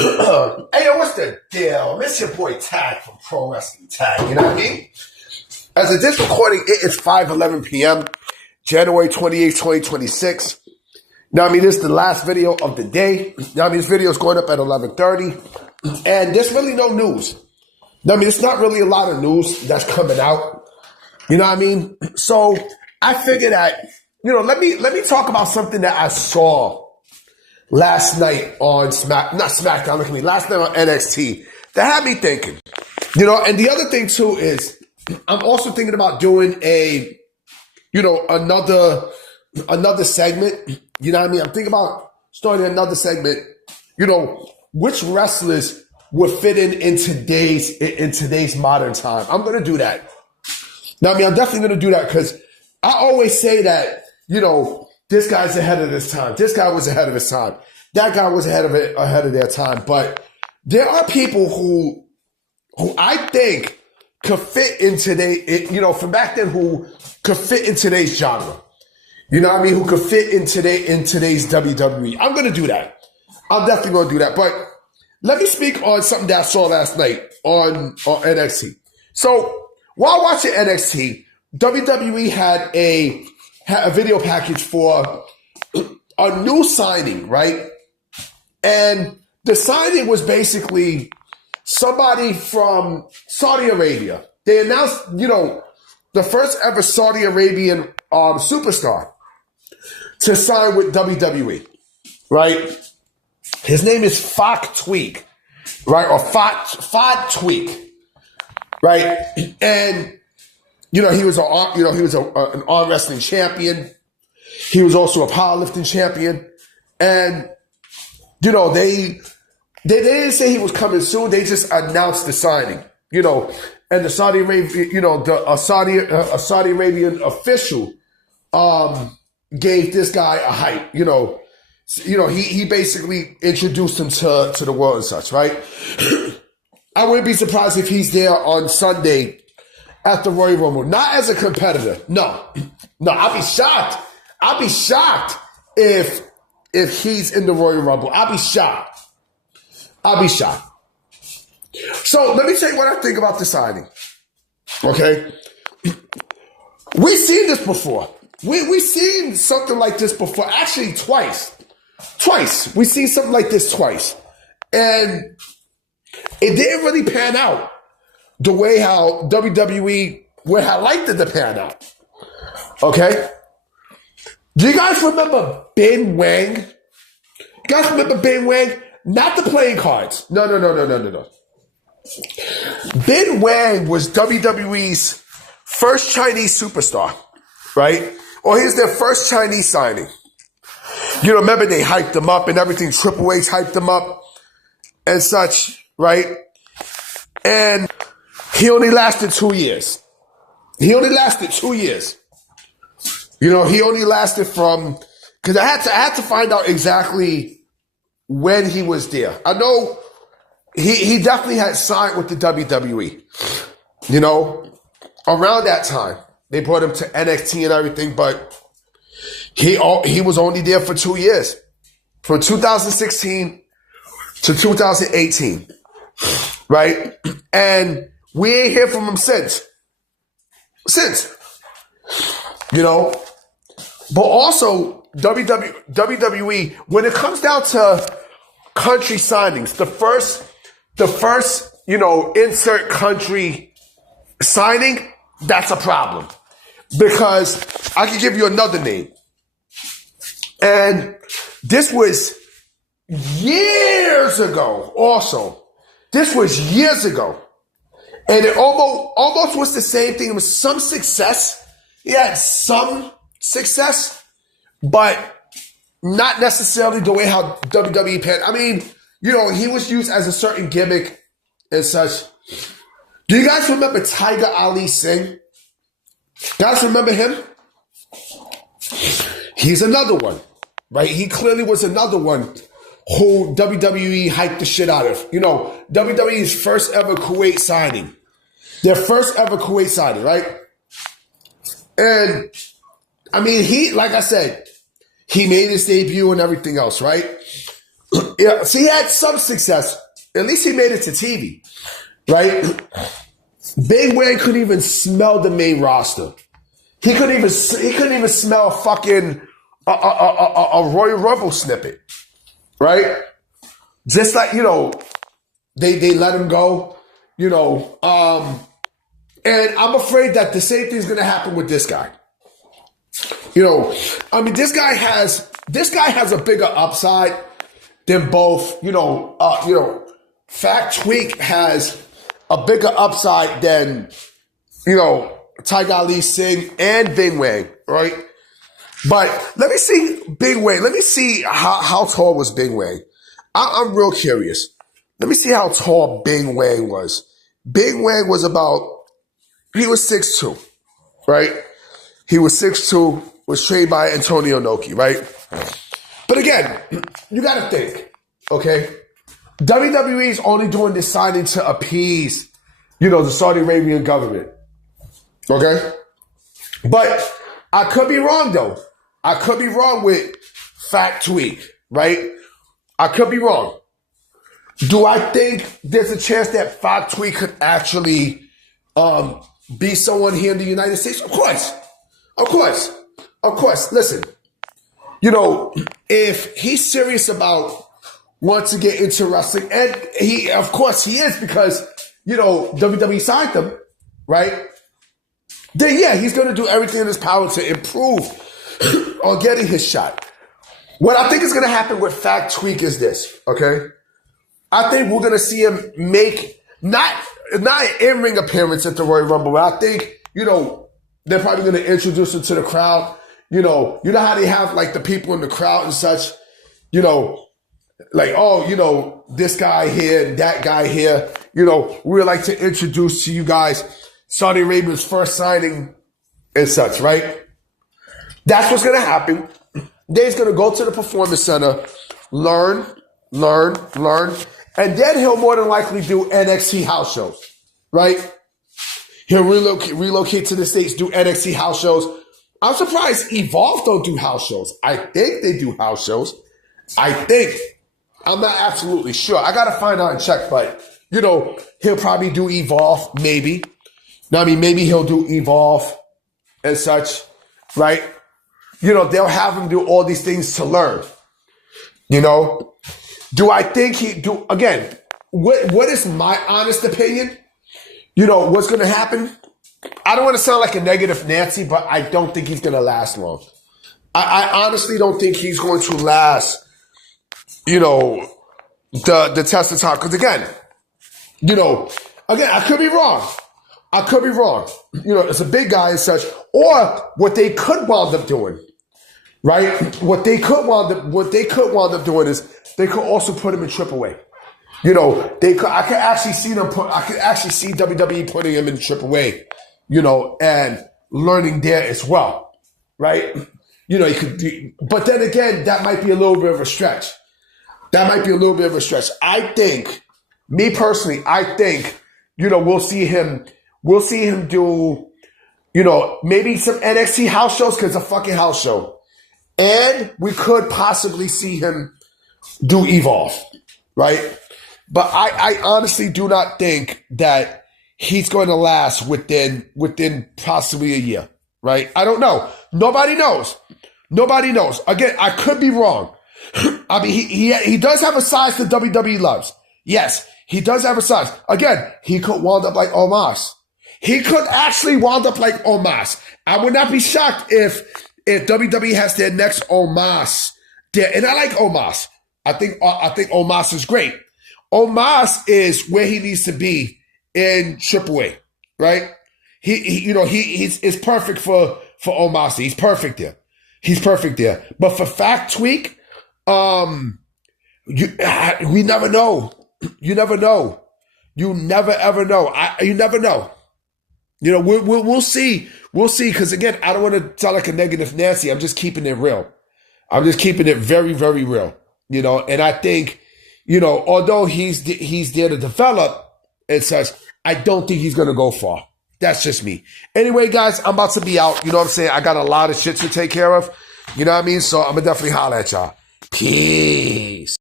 Hey, yo, what's the deal? It's your boy Tag from Pro Wrestling Tag, you know what I mean? As of this recording, it is 5:11 p.m., January 28th, 2026. Now, I mean, this is the last video of the day. Now, I mean, this video is going up at 11:30, and there's really no news. Now, I mean, it's not really a lot of news that's coming out. You know what I mean? So I figured that, let me talk about something that I saw last night on last night on NXT that had me thinking. And the other thing too is I'm also thinking about doing another segment. You know what I mean? I'm thinking about starting another segment, which wrestlers would fit in today's modern time. I'm gonna do that. Now, I mean, I'm definitely gonna do that because I always say that, this guy's ahead of his time. This guy was ahead of his time. That guy was ahead of their time. But there are people who I think could fit in today, from back then, who could fit in today's genre. You know what I mean? Who could fit in today's WWE. I'm going to do that. I'm definitely going to do that. But let me speak on something that I saw last night on NXT. So while watching NXT, WWE had a video package for a new signing, right? And the signing was basically somebody from Saudi Arabia. They announced, the first ever Saudi Arabian superstar to sign with WWE, right? His name is Fahd Tuwaiq, right? Or Fahd Tuwaiq, right? And he was an arm wrestling champion. He was also a powerlifting champion, and they didn't say he was coming soon. They just announced the signing, and the Saudi Arabia, a Saudi Arabian official gave this guy a hype. He basically introduced him to the world and such, right? I wouldn't be surprised if he's there on Sunday at the Royal Rumble, not as a competitor. No, I'll be shocked. I'll be shocked if he's in the Royal Rumble. I'll be shocked. So let me tell you what I think about the signing. Okay? We've seen this before. We've seen something like this before. Actually, twice. We've seen something like this twice. And it didn't really pan out the way how WWE would have liked it to pan out. Okay? Do you guys remember Ben Wang? You guys remember Ben Wang? Not the playing cards. No. Ben Wang was WWE's first Chinese superstar, right? Or here's their first Chinese signing. Remember they hyped him up and everything. Triple H hyped him up and such, right? And he only lasted 2 years. He only lasted 2 years. He only lasted because I had to find out exactly when he was there. I know he definitely had signed with the WWE. Around that time, they brought him to NXT and everything, but he was only there for 2 years, from 2016 to 2018, right? And we ain't hear from him since. But also WWE, when it comes down to country signings, the first insert country signing, that's a problem. Because I can give you another name. And this was years ago also. This was years ago. And it almost was the same thing. It was some success. He had some success, but not necessarily the way how WWE panned. I mean, he was used as a certain gimmick and such. Do you guys remember Tiger Ali Singh? Guys remember him? He's another one, right? He clearly was another one who WWE hyped the shit out of. WWE's first ever Kuwait signing. Their first ever Kuwait signing, right? And I mean, like I said, he made his debut and everything else, right? Yeah, so he had some success. At least he made it to TV, right? Big Wang couldn't even smell the main roster. He couldn't even smell a fucking a Royal Rumble snippet, right? Just like, they let him go, and I'm afraid that the same thing's gonna happen with this guy. This guy has a bigger upside than both. Fahd Tuwaiq has a bigger upside than Tiger Ali Singh and Big Wang, right? But let me see Big Wang. Let me see how tall was Big Wang. I'm real curious. Let me see how tall Big Wang was. Big Wang was he was 6'2", right? He was 6'2", was trained by Antonio Inoki, right? But again, you got to think, okay? WWE is only doing this signing to appease, the Saudi Arabian government, okay? But I could be wrong, though. I could be wrong with Fahd Tuwaiq, right? I could be wrong. Do I think there's a chance that Fahd Tuwaiq could actually be someone here in the United States? Of course. Of course. Of course. Listen, if he's serious about wanting to get into wrestling, and of course he is, because, WWE signed him, right? Then yeah, he's going to do everything in his power to improve on getting his shot. What I think is going to happen with Fahd Tuwaiq is this, okay? I think we're going to see him make not an in-ring appearance at the Royal Rumble, but I think, they're probably going to introduce him to the crowd. You know how they have like the people in the crowd and such, this guy here and that guy here, we'd like to introduce to you guys Saudi Arabia's first signing and such, right? That's what's going to happen. He's going to go to the Performance Center, learn, and then he'll more than likely do NXT house shows, right? He'll relocate to the States, do NXT house shows. I'm surprised Evolve don't do house shows. I think they do house shows. I'm not absolutely sure. I got to find out and check, but, he'll probably do Evolve, maybe. Maybe he'll do Evolve and such, right? They'll have him do all these things to learn. Do I think again, what is my honest opinion? What's going to happen? I don't want to sound like a negative Nancy, but I don't think he's going to last long. I honestly don't think he's going to last, the test of time. Because again, I could be wrong. It's a big guy and such. Or what they could wind up doing, right? What they could wind up doing is they could also put him in AAA. I could actually see WWE putting him in AAA, and learning there as well, right? He could, but then again, that might be a little bit of a stretch. I think, me personally, we'll see him do, maybe some NXT house shows, because it's a fucking house show. And we could possibly see him do Evolve, right? But I honestly do not think that he's going to last within possibly a year, right? I don't know. Nobody knows. Again, I could be wrong. He does have a size that WWE loves. Yes, he does have a size. Again, he could wind up like Omos. He could actually wind up like Omos. I would not be shocked if WWE has their next Omos there. And I like Omos. I think Omos is great. Omos is where he needs to be in AAA, right? He's perfect for Omos. He's perfect there. But for Fahd Tuwaiq, we never know. You never know. You never ever know. You never know. We'll see. We'll see. Because again, I don't want to sound like a negative Nancy. I'm just keeping it real. I'm just keeping it very, very real. And I think, although he's there to develop and such, I don't think he's going to go far. That's just me. Anyway, guys, I'm about to be out. You know what I'm saying? I got a lot of shit to take care of. You know what I mean? So I'm going to definitely holler at y'all. Peace.